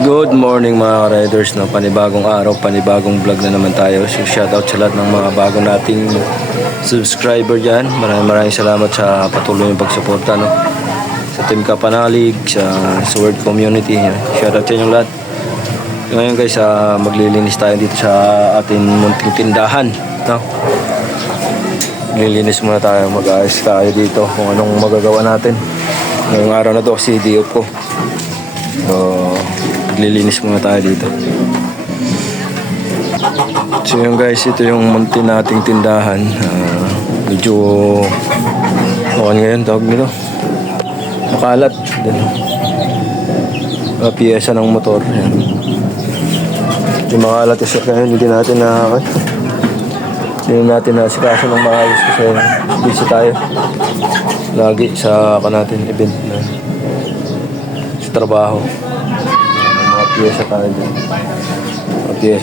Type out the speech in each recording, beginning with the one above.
Good morning mga riders, no? Panibagong araw, panibagong vlog na naman tayo. So shoutout sa lahat ng mga bago nating subscriber dyan. Maraming salamat sa patuloy ng pagsuporta, no? Sa Team Kapanalig, sa Sword Community. Shoutout sa inyong lahat. Ngayon guys, maglilinis tayo dito sa ating munting tindahan, no? Maglilinis muna tayo, mag-ayos tayo dito kung anong magagawa natin. Ngayong araw na to kasi day off ko. So maglilinis muna tayo dito. So yun guys, ito yung munti nating tindahan. Medyo ngayon tawag nito, makalat din. Piyesa ng motor. Yan. Yung makalat isa ngayon, hindi natin nasikaso ng maayos kasi busy tayo lagi sa natin event na sa trabaho. Piyesa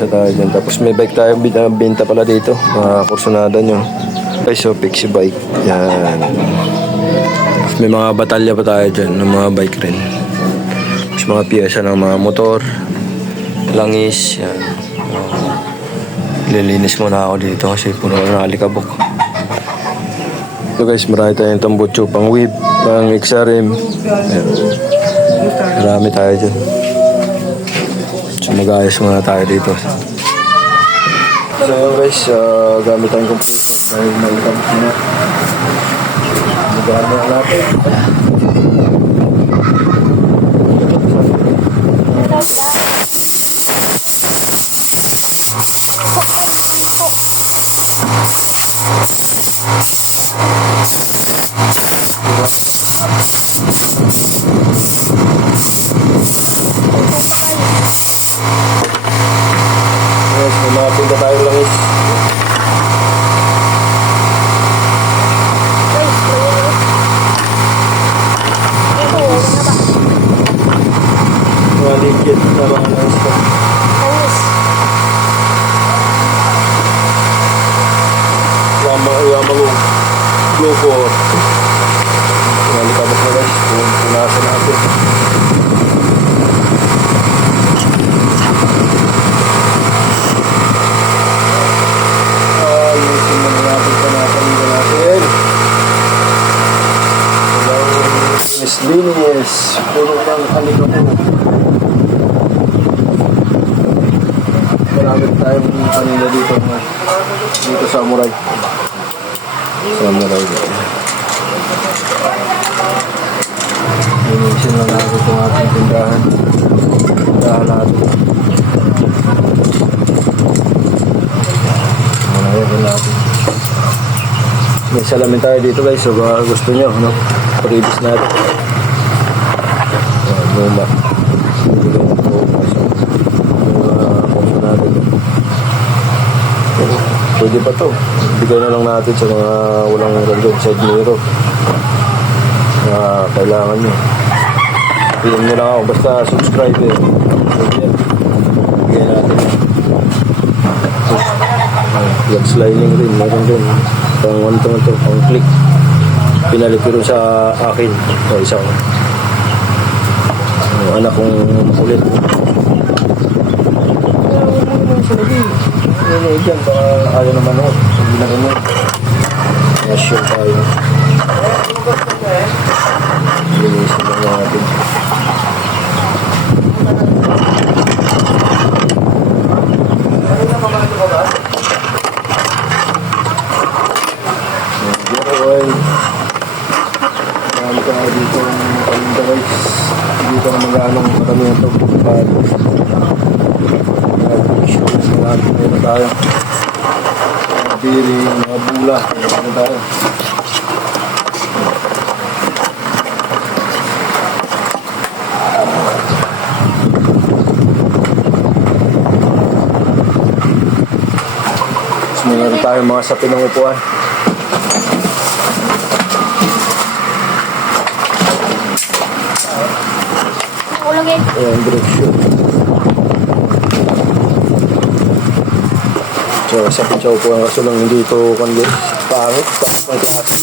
tayo dyan. Tapos may bike tayo benta pala dito, mga kursunada nyo guys. So Pixie bike yan. Tapos may mga batalya pa tayo dyan ng mga bike rin. Tapos mga piyesa ng mga motor, langis yan. Lilinis muna ako dito kasi puro nalikabok. So guys, marami tayong tambutso, pang whip, pang XRM yan. Marami tayo dyan. So mag-ayos muna tayo dito. So guys, gamit tayong computer dahil nalikabok muna. Mag-ayos natin. Pinda tayo langis. Maligid na mga langis ko. Yamalo Globo. Nalikabok na guys. Punasan natin. Linis, puro ng alikabok. Marami tayong kanina dito sa Samurai. Linisin lang natin itong ating tindahan natin. Manahin natin. May salamin tayo dito guys, so gusto nyo, no? Previous natin. Luma. Pwede pa to. Bigay na lang natin sa mga walang random side mirror na kailangan nyo. PM nyo lang ako. Basta subscribe eh. Bigay natin. Flag sliding rin. Meron din. Pang click. Pinalik ko rin sa akin. O isa ko. Anak kong makulit. Ano dyan, baka ayaw naman ako. Hindi na ganyan. Nasyon tayo. Linisin lang natin. Marami ka nga dito ang palinda guys. Dito na mag-aanong marami ang tagpapad. Meron tayo mga biri, mga bula. Meron tayo. Tapos meron tayo mga sapin ng upuan. Ayan, direksyon. So, sa pinsaw po ang kaso lang hindi ito pangit. Pangit klase.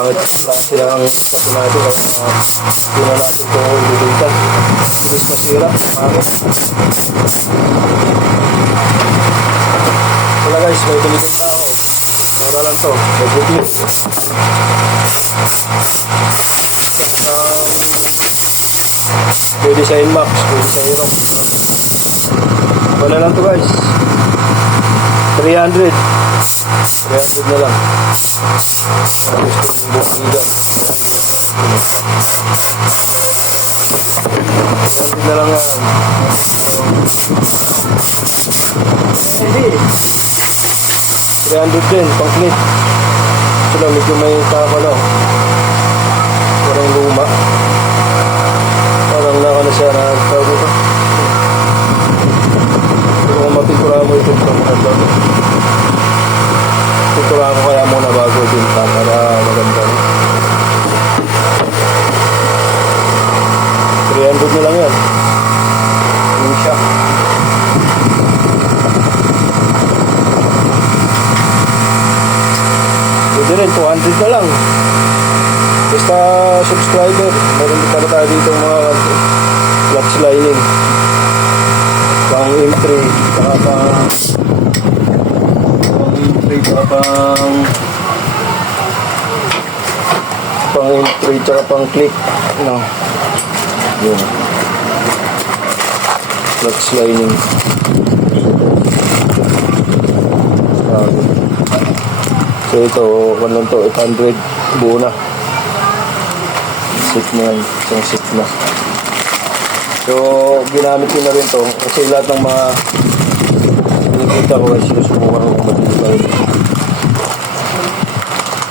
pangit klase ng kaso natin kaya hindi na natin ito ililitan. Bilis masira, pangit. Wala guys, may balikan na ako. Wala lang to, may bukli. Pwede sa Inmax, pwede sa Aerox. Wala lang to guys. 300 na lang. Gusto yung bukligan. 300 na lang yan. Hindi. 300 din, pang clip. Ito lang, medyo may kakalaw. Parang luma. Parang naka na siya na tawag ito. Kung mapintura mo ito ito mga tawag. Pintura ko kaya muna bago binta para maganda. 300 na lang yan. Yung siya. Pwede rin, 200 na lang. Basta subscriber. Meron pala tayo dito mga clutch lining. Pang M3. Saka pang M3 tsaka pang click. No. Yun. Clutch lining. So ito, kung lang to, 800 buo na. Sit na yan, isang sit na. So, ginamit ko na rin to kasi lahat ng mga nakikita ko ay sinusubukan ko matibay.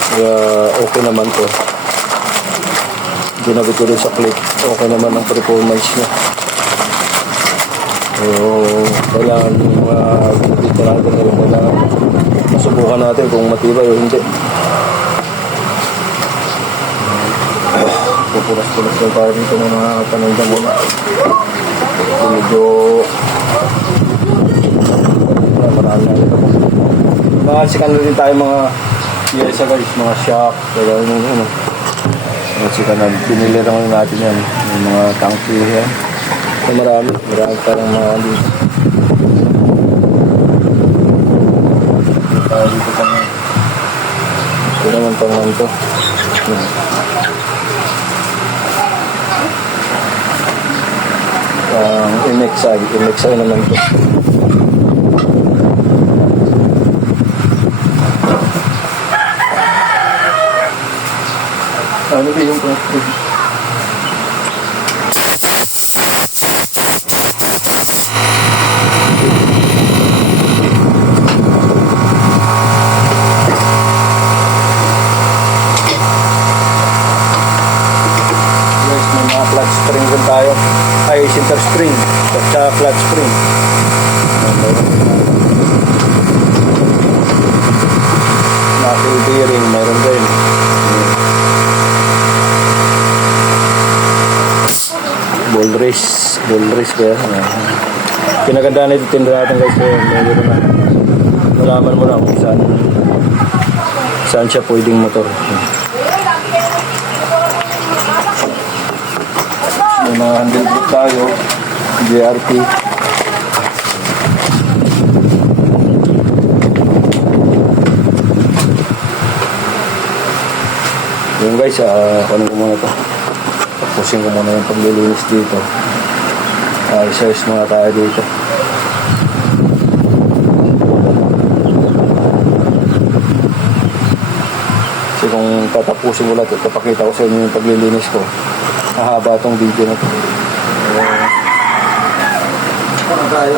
Kaya okay naman to. Ginamit ko rin sa click. Okay naman ang performance niya. So, kailangan nakikita natin na kailangan masubukan natin kung matibay o hindi. Pupunas-punas lang tayo dito ng mga pananda mo. Medyo marami na ito. Nakasikan na rin tayo mga pyesa guys, mga shock. Kaya yung nakasikan na. Pinili lang natin yan. Yung mga tanki yan. So, marami tayong mga dito. Dito pa nga. Ito naman pangan to. MXI naman to. Ano ba yung plastic? Clutch spring rin tayo. Ay, center spring. At clutch spring. Knuckle bearing, mayroon din. Ball race kaya. Kinagandaan na ito tinda natin guys. Mayroon na. Malaman mo lang kung saan siya pwedeng motor. May mga handle book tayo, JRP. Yun guys, kunin ko muna ito. Tapusin ko muna yung paglilinis dito. Ayos muna tayo dito. Kasi kung tatapusin ko lahat, ipapakita ko sa inyo yung paglilinis ko. Mahaba itong video na ito. Para tayo.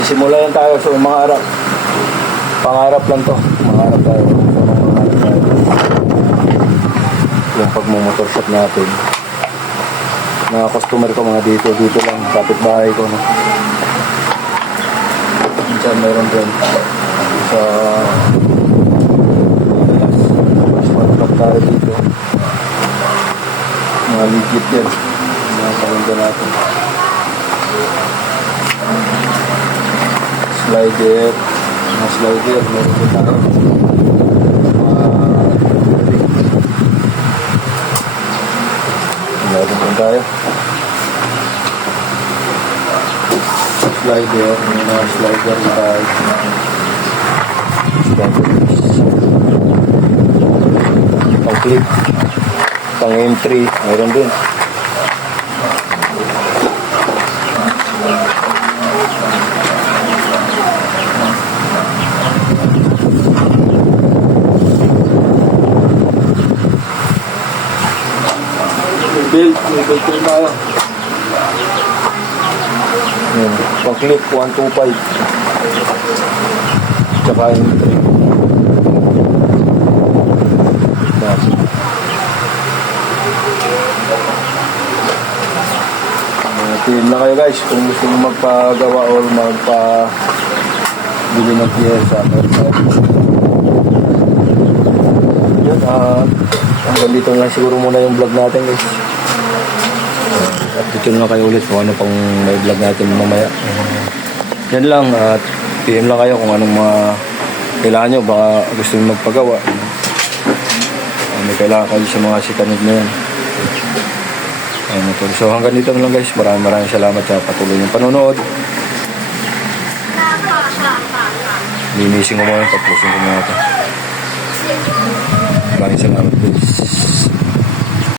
Sisimula lang tayo sa mga harap. Pangarap lang to. Mangarap tayo. Yung pagmumotor shop natin. Mga customer ko mga dito lang, kapitbahay ko, no? Diyan meron din sa mas matulog tayo dito. Mga legit yan. Mga parinda natin. Slider. Mga slider. Meron din tayo. Meron din tayo. Slider. May mga slider din tayo. Pang clip. Pang M3. Meron din. May build din tayo. Yan. Pang clip 125. Tsaka M3. PM na kayo guys kung gusto nyo magpagawa or magpabili ng piyesa. Yun, hanggang dito lang siguro muna yung vlog natin guys. At dito na kayo ulit kung ano pang may vlog natin mamaya. Yan lang, at PM lang kayo kung anong mga kailangan nyo, baka gusto nyo magpagawa. May kailangan kayo sa mga sikanid na yan. So hanggang dito na lang guys. Maraming salamat sa patuloy ng panonood. Linisin ko muna. Tapusin ko muna ito. Maraming salamat guys.